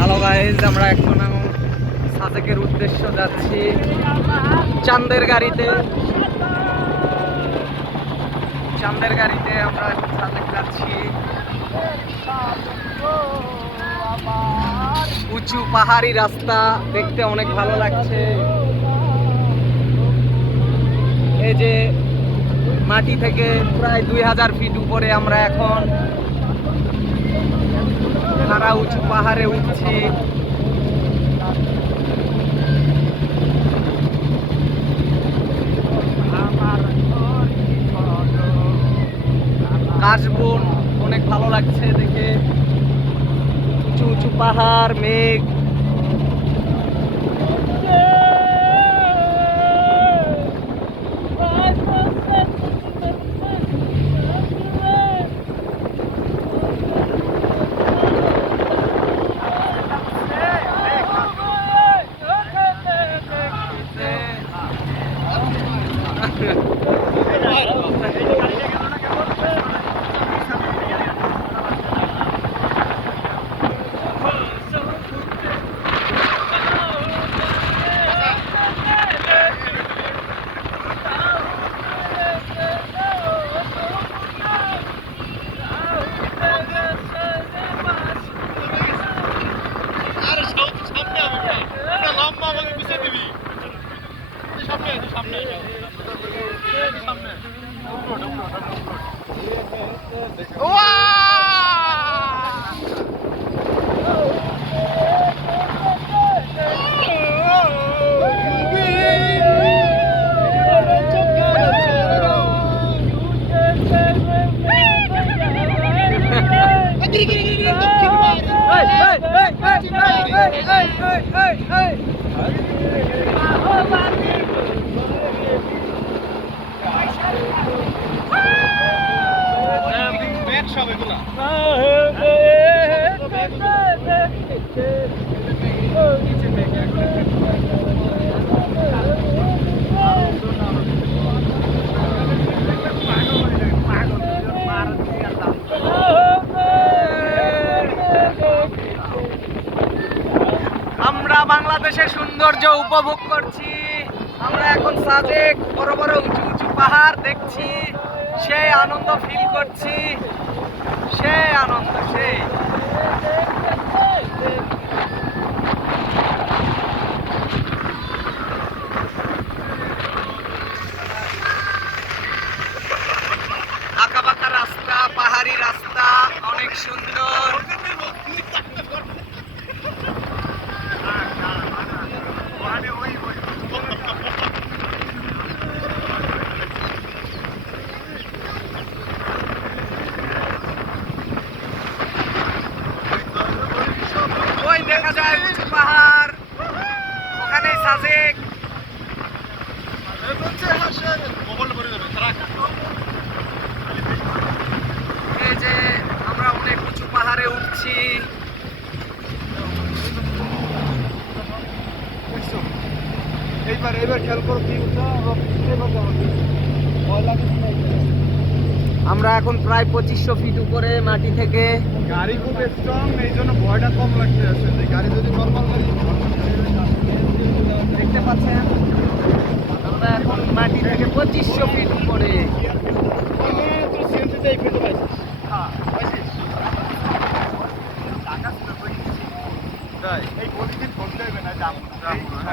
Hello guys, আমরা এখন সাজেকের উদ্দেশ্য যাচ্ছি চাঁদের গাড়িতে। আমরা এখন সাজেক যাচ্ছি। উঁচু পাহাড়ি রাস্তা দেখতে অনেক ভালো লাগছে। এই যে মাটি থেকে প্রায় 2000 ফিট উপরে আমরা এখন খাড়া উঁচু পাহাড়ে উঠছি। কাশবন অনেক ভালো লাগছে দেখে, উঁচু উঁচু পাহাড়, মেঘ। আমরা বাংলাদেশের সৌন্দর্য উপভোগ করছি। আমরা এখন সাজেক বড় বড় উঁচু উঁচু পাহাড় দেখছি, সেই আনন্দ ফিল করছি, সেই আনন্দ সেই। আঁকা বাঁকা রাস্তা, পাহাড়ি রাস্তা, অনেক সুন্দর। ওই দেখা যায় উঁচু পাহাড়, ওখানেই সাজেক। এই যে আমরা অনেক উঁচু পাহাড়ে উঠছি। আমরা এখন প্রায় 2500 ফিট উপরে মাটি থেকে। গাড়ি খুব স্ট্রং, এই জন্য ভয়টা কম লাগতে আছে। গাড়ি যদি নর্মাল দেখতে পাচ্ছেন, আমরা এখন মাটি থেকে 2500 ফিট উপরে।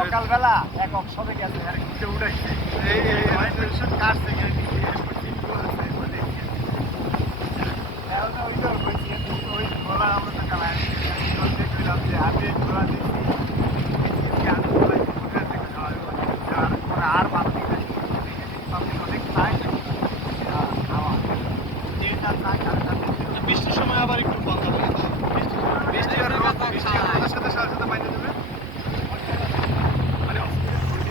সকালবেলা একক সবে গেছে উঠাইছে কাটছে বৃষ্টির সময় আবার একটু বন্ধ হয়ে যায়। বৃষ্টি আর রোদের সাথে সাথে পাইতে দেবে।